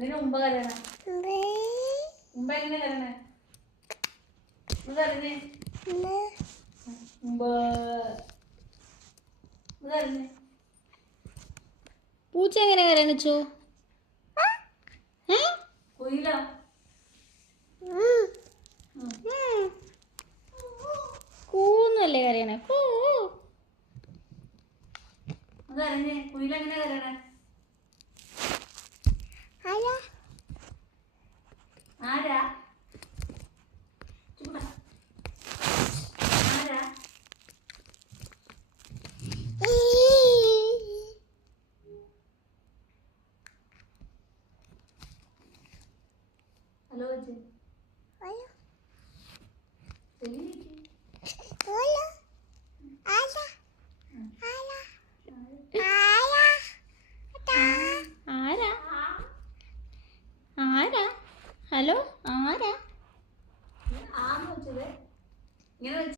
എന്തിനാ ഉമ്പ കരയണേ? ഉമ്പ എങ്ങനെ കരയണേ? കരഞ്ഞേ ഉമ്പ കരഞ്ഞേ. പൂച്ച എങ്ങനെ കരയണിച്ചു? കുയില കൂന്നല്ലേ കരയണേ? കരഞ്ഞേ. കുയില എങ്ങനെ കരയണേ? ആരാ? ആരാ? ഹലോ അച്ഛൻ. ആരാ? ആരാ? ഹലോ ആരാ? ആന്ന് വെച്ചത് ഇങ്ങനെ